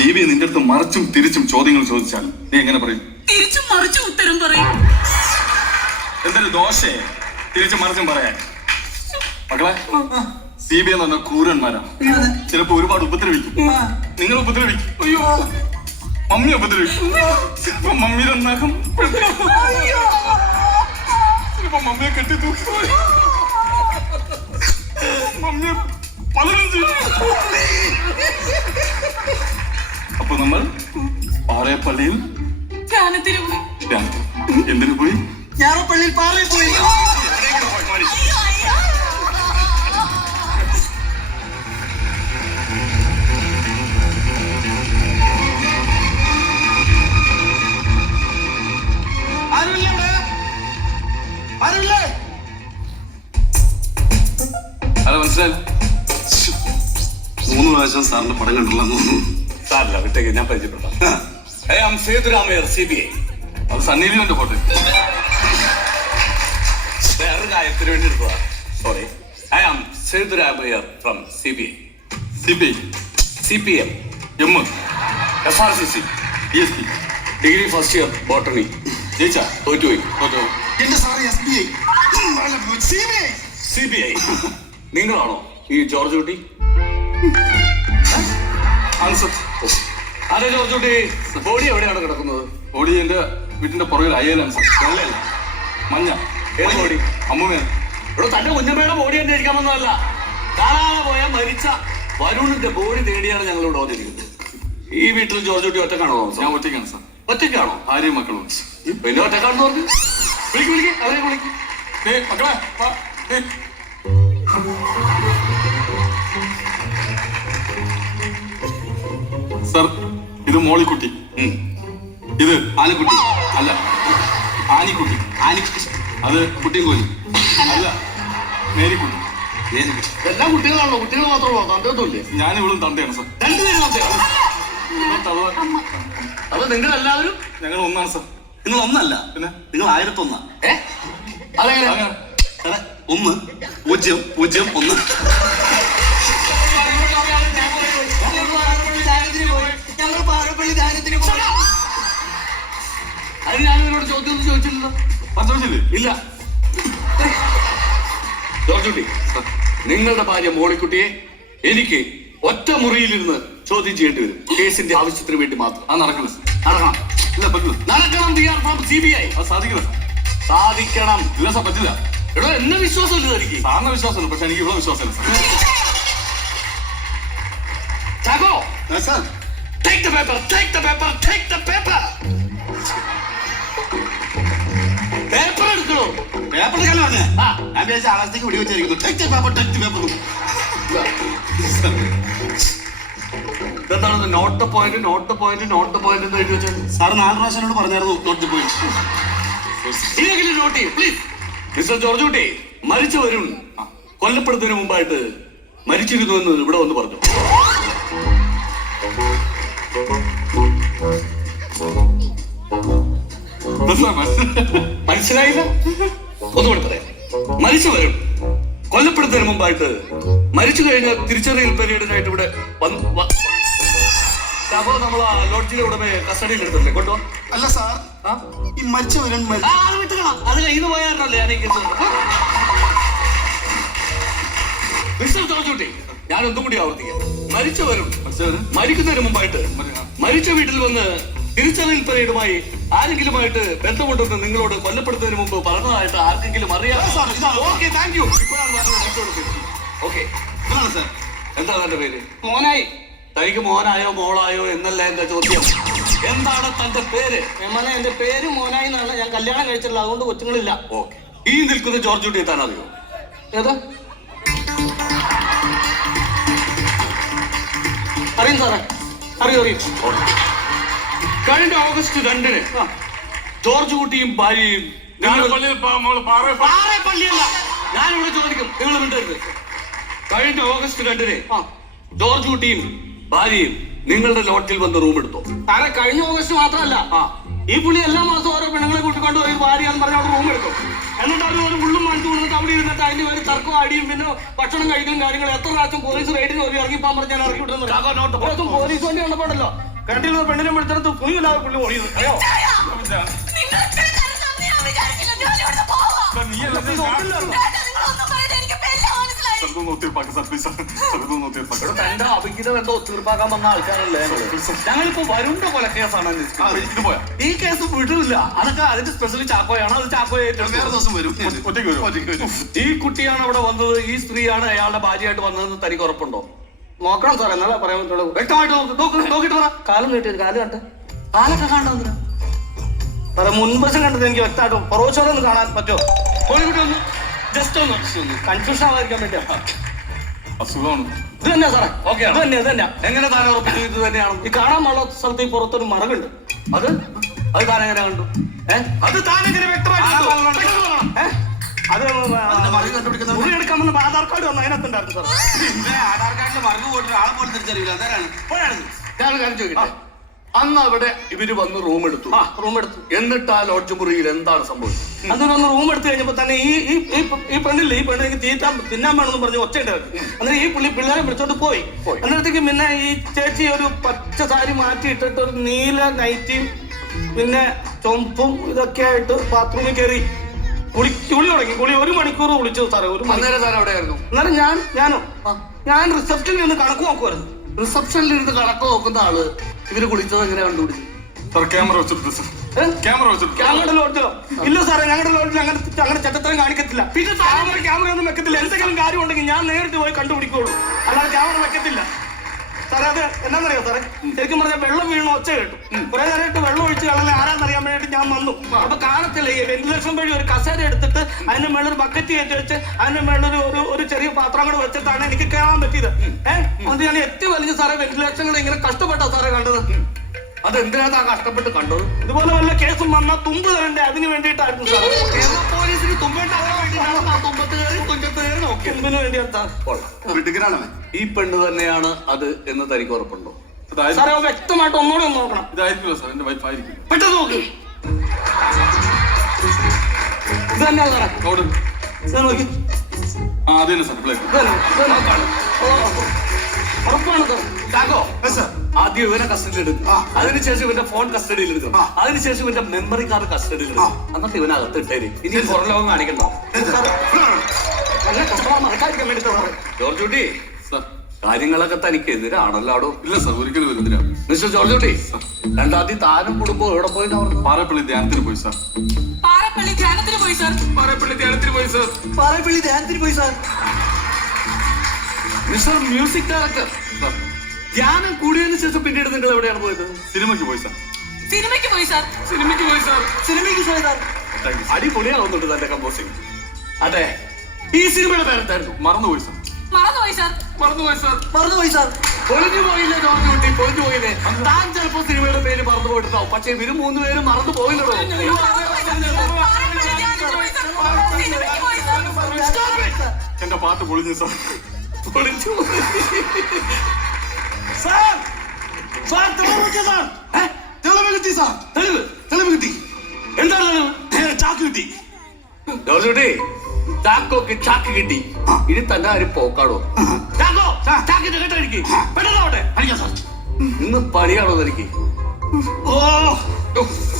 CBI നിന്റെ അടുത്ത് മറിച്ചും തിരിച്ചും ചോദ്യങ്ങൾ ചോദിച്ചാൽ നീ എങ്ങനെ പറയും? തിരിച്ചും മറിച്ചും ഉത്തരം പറയും. എന്തൊരു ദോഷയെ തിരിച്ചും മറിച്ചും പറയാൻ. മക്കളെ, CBI എന്ന് പറഞ്ഞ ക്രൂരന്മാരാ. ചിലപ്പോ ഒരുപാട് ഉപദ്രവിക്കും. നിങ്ങൾ ഉപദ്രവിക്കും. അയ്യോ, മമ്മി ഉപദ്രവിക്കും. ചിലപ്പോ മമ്മിയുടെ നഖം, ചിലപ്പോ മമ്മിയെ കെട്ടി തൂക്കി, മമ്മിയെ 15. അപ്പൊ നമ്മൾ പാറയപ്പള്ളിയിൽ ധ്യാനത്തിന് പോയി. എന്തിനു പോയി? ഞാറപ്പള്ളിയിൽ പാറയിൽ പോയി. അല്ല, മനസ്സിലായി. 3 പ്രാവശ്യം സാറിന്റെ പടം കണ്ടില്ല തോന്നുന്നു. സാറില്ല, വിട്ടേക്ക്, ഞാൻ പരിചയപ്പെടാം. സേതുരാമയ്യർ, CBI. അത് സണ്ണി ലിയോന്റെ ഫോട്ടോ. വേറെ കാര്യത്തിന് വേണ്ടി എടുത്തതാ. Sorry. I am Sethuramaiyer from CBI. CPM, FRCC, DSP. Degree first year botany. ജയിച്ചാ? തോറ്റുപോയി. എന്റെ സാറ് SBI. CBI. നിങ്ങളാണോ ഈ ജോർജ് കുട്ടി? ആൻസർ. അതെ ജോർജ് കുട്ടി, ബോഡി എവിടെയാണ് കിടക്കുന്നത്? ബോഡി എന്റെ വീട്ടിന്റെ പുറകിൽ അയ്യലാണ്. വെള്ളയല്ല, മഞ്ഞ. ഏത് ബോഡി? അമ്മൂമ്മ. ഇവിടെ തന്റെ കുഞ്ഞമ്മയുടെ ബോഡി അന്വേഷിക്കാൻ വന്നതല്ല. കാണാതെ പോയ മരിച്ച വരുണിന്റെ ബോഡി തേടിയാണ് ഞങ്ങൾ ഇവിടെ വന്നിരിക്കുന്നത്. ഈ വീട്ടിൽ ജോർജ് കുട്ടി ഒറ്റക്കാണോ? ഞാൻ ഒറ്റയ്ക്കാണ് സാർ. ഒറ്റയ്ക്കാണോ? ഭാര്യയും മക്കളും. പിന്നെ ഒറ്റക്കാണെന്ന് പറഞ്ഞു. വിളിക്ക്, അവരെ വിളിക്ക്. മക്കളെ, സർ, ഇത് മോളിക്കുട്ടി. ഇത് ആനക്കുട്ടി. അല്ല, ആനിക്കുട്ടി. അത് കുട്ടിയും കോലി. അല്ല, മേരിക്കുട്ടി. എല്ലാ കുട്ടികളാണല്ലോ. കുട്ടികൾ മാത്രമല്ലോ, തന്തയൊന്നുമില്ലേ? ഞാനിവളും തന്തയാണ് സർ. രണ്ടുപേരും തന്തയാണ്. അപ്പൊ നിങ്ങൾ എല്ലാവരും? ഞങ്ങൾ ഒന്നാണ് സർ. നിങ്ങൾ ഒന്നല്ല, പിന്നെ നിങ്ങൾ 1001. അതെങ്ങനെ? 1 0 0 1. അതിന് ഞാനിവരോട് ചോദ്യം ചോദിച്ചില്ലല്ലോ. ചോദിച്ചില്ലേ? ഇല്ല. ജോർജ് കുട്ടി, നിങ്ങളുടെ ഭാര്യ മോളിക്കുട്ടിയെ എനിക്ക് ഒറ്റ മുറിയിലിരുന്ന് ചോദ്യം ചെയ്യേണ്ടി വരും. കേസിന്റെ ആവശ്യത്തിന് വേണ്ടി മാത്രം. അത് നടക്കണം. നടക്കണം. ഇല്ല, പറ്റില്ല. നടക്കണം. We are from CBI. അത് സാധിക്കില്ല. സാധിക്കണം. ഇല്ല സാർ, പറ്റില്ല. എടോ, എന്നെ വിശ്വാസമില്ല എനിക്ക്. സാറിന് വിശ്വാസമില്ല, പക്ഷെ എനിക്ക് ഇവിടെ വിശ്വാസമില്ല sir. Chacko, sir, take the paper, take the paper, take the paper. Paper എടുക്കണോ? പേപ്പർ എടുക്കാനോ പറഞ്ഞേ? ആ, ഞാൻ വിചാരിച്ച ആകാശത്തേക്ക് വെടി വെച്ചായിരിക്കുന്നു. എന്താണ് നോട്ട് പോയിന്റ് എന്ന് എഴുതി വെച്ചാൽ? സാറ് 4 പ്രാവശ്യം എന്നോട് പറഞ്ഞായിരുന്നു നോട്ട് പോയിന്റ്. ഇതെങ്കിലും നോട്ട് ചെയ്യും പ്ലീസ്. മിസ്റ്റർ ജോർജ് കുട്ടി, മരിച്ചവരും കൊല്ലപ്പെടുന്നതിന് മുമ്പായിട്ട് മരിച്ചിരുന്നു എന്ന് ഇവിടെ വന്ന് പറഞ്ഞു. മനസ്സിലായില്ല? ഒന്നുകൂടി പറയാം. മരിച്ചവരും കൊല്ലപ്പെടുന്നതിന് മുമ്പായിട്ട് മരിച്ചു കഴിഞ്ഞ തിരിച്ചറിയൽ പീരീഡിനായിട്ട് ഇവിടെ അപ്പോ നമ്മൾ ആ ലോഡ്ജിലെ ഉടമയെ കസ്റ്റഡിയിൽ എടുത്തില്ലേ? കൊണ്ടുപോ. അല്ല സാർ, ഈ മരിച്ചവരും അത് കയ്യിൽ പോയാലല്ലേ ഞാൻ മിസ്റ്റർ ജോർജ് കുട്ടി, ഞാൻ ഒന്നും കൂടി ആവർത്തിക്കാം. മരിച്ചവരും മരിക്കുന്നതിന് മുമ്പായിട്ട് മരിച്ച വീട്ടിൽ വന്ന് തിരിച്ചറിയൽ പരേഡുമായി ആരെങ്കിലുമായിട്ട് ബന്ധമുണ്ടെന്ന് നിങ്ങളോട് കൊല്ലപ്പെടുന്നതിന് മുമ്പ് പറഞ്ഞതായിട്ട് ആർക്കെങ്കിലും അറിയാം? Okay, thank you. ഇപ്പോഴാണ് ഓക്കെ. സാർ, എന്താണ് എന്റെ പേര്? മോനായി. തനിക്ക് മോനായോ മോളായോ എന്നല്ല എന്റെ ചോദ്യം. എന്താണ് തന്റെ പേര്? എന്റെ പേര് മോനായി എന്നാണ്. ഞാൻ കല്യാണം കഴിച്ചിട്ടില്ല, അതുകൊണ്ട് കൊച്ചുങ്ങളില്ല. ഓക്കെ. ഈ നിൽക്കുന്ന ജോർജ് കുട്ടി എത്താൻ അറിയോ? ഏതാ? അറിയും സാറേ, അറിയും. കഴിഞ്ഞ ഓഗസ്റ്റ് 2-ന് ജോർജ് കുട്ടിയും ഭാര്യയും പാറേപ്പള്ളിയല്ല, ഞാനിവിടെ ചോദിക്കും, നിങ്ങൾ മിണ്ടരുത്. കഴിഞ്ഞ ഓഗസ്റ്റ് 2-ന് ജോർജ് കുട്ടിയും ഭാര്യയും നിങ്ങളുടെ ലോഡ്ജിൽ വന്ന് റൂം എടുത്തോ? സാറേ, കഴിഞ്ഞ ഓഗസ്റ്റ് മാത്രമല്ല, ഈ പുള്ളി എല്ലാ മാസവും ഓരോ പെണ്ണുങ്ങളെ കൂട്ടിക്കൊണ്ട് പോയി ഭാര്യയാന്ന് പറഞ്ഞ അവിടെ റൂം എടുക്കും. എന്നിട്ട് അവർ ഒരു ഉള്ളും മണിച്ചു കൊണ്ടിട്ട് അവിടെ ഇരുന്നിട്ട് അതിന്റെ പേര് തർക്കവും അടിയും പിന്നെ ഭക്ഷണം കഴിക്കലും കാര്യങ്ങൾ. എത്ര പ്രാവശ്യം പോലീസ് റെയ്ഡിന് ഒരു ഇറങ്ങിപ്പോകാൻ പറഞ്ഞാൽ ഇറക്കി വിട്ടുന്നത്. പോലീസ് വണ്ടി കണ്ടപ്പോണ്ടല്ലോ കേട്ടിരുന്ന പെണ്ണിനെ വിളിച്ചെടുത്ത് തുണിയില്ലാതെ പുള്ളി ഓടിയത് അയ്യോ നിങ്ങൾ ഇത്രയും നേരം നന്ദി ഞാൻ വിചാരിച്ചില്ല. ഞാൻ ഇവിടുന്ന് പോവാം. നിങ്ങളൊന്നും പറയാതെ എനിക്ക് ഇപ്പൊ എല്ലാം മനസ്സിലായി. തന്റെ അഭിഹിതം എന്തോ ഒത്തീർപ്പാക്കാൻ വന്ന ആൾക്കാരല്ലേ ഞങ്ങളിപ്പോ വരുണ്ട കൊലക്കേസാണ് അന്വേഷിക്കുന്നത്. പോയാ ഈ കേസ് വിടില്ല. അതൊക്കെ അതിന്റെ സ്പെഷ്യൽ ചാക്കോയാണ്. അത് ചാക്കോയെ വേറെ ദിവസം വരും ഒറ്റയ്ക്ക് വരും. ഈ കുട്ടിയാണ് അവിടെ വന്നത്, ഈ സ്ത്രീയാണ് അയാളുടെ ഭാര്യയായിട്ട് വന്നതെന്ന് തനിക്ക് ഉറപ്പുണ്ടോ? നോക്കണം സാറേ എന്നാലേ പറയാൻ പറ്റുള്ളൂ. വ്യക്തമായിട്ട് നോക്കിട്ട് പറ. കാലം നീട്ടി കാല് കണ്ട് കാലൊക്കെ കാണുന്ന സാറേ മുൻവശം കണ്ടത് എനിക്ക് വ്യക്തമായിട്ട് പുറവശോടെ ഒന്ന് കാണാൻ പറ്റുമോ? കോഴിക്കുട്ടി ഒന്ന് ജസ്റ്റ് ഒന്ന് കൺഫ്യൂഷൻ ആവാതിരിക്കാൻ വേണ്ടിയാ. അസുഖമാണ്. ഇത് തന്നെയാ സാറേ. ഓക്കെ ഇത് തന്നെയാ എങ്ങനെ താൻ ഉറപ്പിച്ചു ഇത് തന്നെയാണ്? ഈ കാണാൻ പാടുള്ള സ്ഥലത്ത് ഈ പുറത്തൊരു മറകുണ്ട്. അത് അത് താൻ എങ്ങനെ കണ്ടു? അത് താൻ എങ്ങനെ വ്യക്തമായിട്ട് കണ്ടു? അത് മറിവ് കണ്ടുപിടിക്കുന്ന മുറി എടുക്കാൻ വന്ന ആധാർ കാർഡ് വന്നു അതിനകത്തുണ്ടായിരുന്നു സാർ. ആധാർ കാർഡിന്റെ മറിവ് പോയിട്ട് ആളെ പോലും തിരിച്ചറിയില്ല. അതാരാണ് ഞാൻ കാര്യം ചോദിക്കട്ടെ, അന്ന് അവിടെ ഇവര് വന്ന് റൂം എടുത്തു. റൂം എടുത്തു. എന്നിട്ട് ആ ലോഡ്ജ് മുറിയിൽ എന്താണ് സംഭവിച്ചത്? അതൊന്ന് റൂം എടുത്തു കഴിഞ്ഞപ്പോ തന്നെ ഈ പെണ്ണില്ലേ, ഈ പെണ്ണ് എനിക്ക് തിന്നാൻ വേണമെന്ന് പറഞ്ഞ് ഒച്ചയുണ്ടായിരുന്നു. അന്നേരം ഈ പുള്ളി പിള്ളേരെ വിളിച്ചോണ്ട് പോയി. അന്നേരത്തേക്ക് പിന്നെ ഈ ചേച്ചി ഒരു പച്ച സാരി മാറ്റി ഇട്ടിട്ട് ഒരു നീല നൈറ്റിയും പിന്നെ ചുമപ്പും ഇതൊക്കെ ആയിട്ട് ബാത്റൂമിൽ കയറി കുളി തുടങ്ങി. കുളി 1 മണിക്കൂർ കുളിച്ചു സാറേ. 1 മണിക്കൂർ. അന്നേരം താൻ എവിടെയായിരുന്നു? എന്നാലും ഞാൻ റിസപ്ഷനിൽ നിന്ന് കണക്ക് നോക്കുമായിരുന്നു. റിസപ്ഷനിൽ ഇരുന്ന് കണക്ക് നോക്കുന്ന ആള് ഇവര് കുളിച്ചത് എങ്ങനെ കണ്ടുപിടിച്ചു? സാർ ക്യാമറ വെച്ചിട്ട് സാർ ക്യാമറ വെച്ചിട്ട് ഞങ്ങളുടെ ലോഡ്ജിലോ? ഇല്ല സാറേ, ഞങ്ങളുടെ ലോഡ്ജിൽ അങ്ങനെ ചട്ടത്തരം കാണിക്കത്തില്ല. പിന്നെ ക്യാമറ ഒന്നും വെക്കത്തില്ല. എന്തെങ്കിലും കാര്യം ഉണ്ടെങ്കിൽ ഞാൻ നേരിട്ട് പോയി കണ്ടുപിടിക്കുള്ളൂ, അല്ലാതെ ക്യാമറ വെക്കത്തില്ല സാറേ. അത് എന്നാന്നറിയോ സാറേ, ശരിക്കും പറഞ്ഞാൽ വെള്ളം വീണ ഒച്ച കേട്ടു. കുറെ നേരമായിട്ട് വെള്ളം ഒഴിച്ച് കളഞ്ഞ ആരാന്നറിയാൻ വേണ്ടിയിട്ട് ഞാൻ വന്നു. അപ്പൊ കാണത്തില്ല, ഈ വെന്റിലേഷൻ വഴി ഒരു കസേര എടുത്തിട്ട് അതിന്റെ മേളൊരു ബക്കറ്റ് കയറ്റി വെച്ച് അതിന്റെ മേളൊരു ഒരു ചെറിയ പാത്രം കൂടെ വെച്ചിട്ടാണ് എനിക്ക് കയറാൻ പറ്റിയത്. അത് ഞാൻ എത്തി വലിഞ്ഞ് സാറേ വെന്റിലേഷനിൽ ഇങ്ങനെ കഷ്ടപ്പെട്ടാ സാറേ കണ്ടത്. അതെന്തിനാ താൻ കഷ്ടപ്പെട്ട് കണ്ടത്? ഇതുപോലെ വല്ല കേസും വന്നാൽ തുമ്പ് തരണ്ടേ, അതിന് വേണ്ടിയിട്ടായിരുന്നു സാർ. കേരള പോലീസിന് തുമ്പുണ്ടാക്കാൻ വേണ്ടിയിട്ടാണ് താൻ തുമ്പത്ത് കയറി തുഞ്ചത്ത് കയറി നോക്കിയത്. തുമ്പിന് വേണ്ടിയാണ് സാർ. വീട്ടിലാണ് ഈ പെണ്ണ് തന്നെയാണ് അത് എന്ന് തനിക്ക് ഉറപ്പുണ്ടോ? സാറേ വ്യക്തമായിട്ട് ഒന്നുകൂടെ ഒന്ന് നോക്കണം. ഇതായിരിക്കുമല്ലോ സാർ, എന്റെ വൈഫ് ആയിരിക്കും. പെട്ടെന്ന് നോക്ക്. ഇത് തന്നെയാ സാറേ. അവിടെ ഇത് നോക്കി. ആ അത് തന്നെ സാർ. ഇത് തന്നെ. ഉറപ്പാണ് സാർ. ചാക്കോ, ആദ്യം ഇവനെ കസ്റ്റഡി എടുക്കും, അതിനുശേഷം ഇവന്റെ ഫോൺ കസ്റ്റഡിയിൽ എടുക്കും, അതിനുശേഷം ഇവന്റെ മെമ്മറി കാർഡ് കസ്റ്റഡിയിൽ എടുക്കും. എന്നിട്ട് ഇവനകത്ത് ഇട്ടേര്. ഇനി പുറം ലോകം കാണിക്കണ്ടോ? നല്ല കഷ്ടമാണ് മറക്കാതിരിക്കാൻ വേണ്ടി സാറേ. ജോർജ് കുട്ടി, സാർ കാര്യങ്ങളൊക്കെ തനിക്ക് എതിരാണല്ലോ ആടോ. ഇല്ല സാർ, ഒരിക്കലും വരുന്നില്ല. മിസ്റ്റർ ജോർജ് കുട്ടി, രണ്ടാമത്തെ താനും കുടുംബവും എവിടെ പോയി? പാറപ്പള്ളി ധ്യാനത്തിന് പോയി സാർ. പാറപ്പള്ളി ധ്യാനത്തിന് പോയി സാർ. പാറപ്പള്ളി ധ്യാനത്തിന് പോയി സാർ. പാറപ്പള്ളി ധ്യാനത്തിന് പോയി സാർ. മിസ്റ്റർ മ്യൂസിക് ഡയറക്ടർ, ധ്യാനം കൂടിയതിനു ശേഷം പിന്നീട് നിങ്ങൾ എവിടെയാണ് പോയത്? സിനിമയ്ക്ക് പോയി സാർ. സിനിമയ്ക്ക് പോയി സാർ. സിനിമയ്ക്ക് പോയി സാർ. സിനിമയ്ക്ക് പോയി സാർ. അടിപൊളിയാവുന്നുണ്ട് തന്റെ കമ്പോസിംഗ്. അതെ, ഈ സിനിമയുടെ പേരെന്തായിരുന്നു? മറന്നുപോയി സാർ. മറന്നുപോയി സാർ. മറന്നുപോയി സാർ. മറന്നുപോയി സാർ. പൊളിഞ്ഞു പോയില്ലേ ജോർജ് കുട്ടി, പൊളിഞ്ഞു പോയില്ലേ? താൻ ചിലപ്പോ സിനിമയുടെ പേര് മറന്നു പോയിട്ടുണ്ടാവും, പക്ഷെ ഇവര് 3 പേരും മറന്നു പോയില്ലടോ. പാറപ്പള്ളി ധ്യാനത്തിന് പോയി സാർ. സിനിമയ്ക്ക് പോയി സാർ. എന്റെ പാട്ട് പൊളിഞ്ഞു സാർ. പൊളിച്ചു പോയി. സാർ സാർ തെളിവ് കിട്ടി സാർ. തെളിവ് കിട്ടി സാർ. തെളിവ് കിട്ടി. എന്താണ് തെളിവ്? ചാക്ക് കിട്ടി. ജോർജ് കുട്ടി, ചാക്കോക്ക് ചാക്ക് കിട്ടി. ഇനി തന്നെ ആര് പോക്കാടോ? ചാക്കോ, ചാക്കിന്റെ കേട്ടടിക്ക് പെട്ടെന്നോട്ടെ. അടിക്കാം സാർ. ഇന്ന് പണിയാണോ തനിക്ക്? ഓ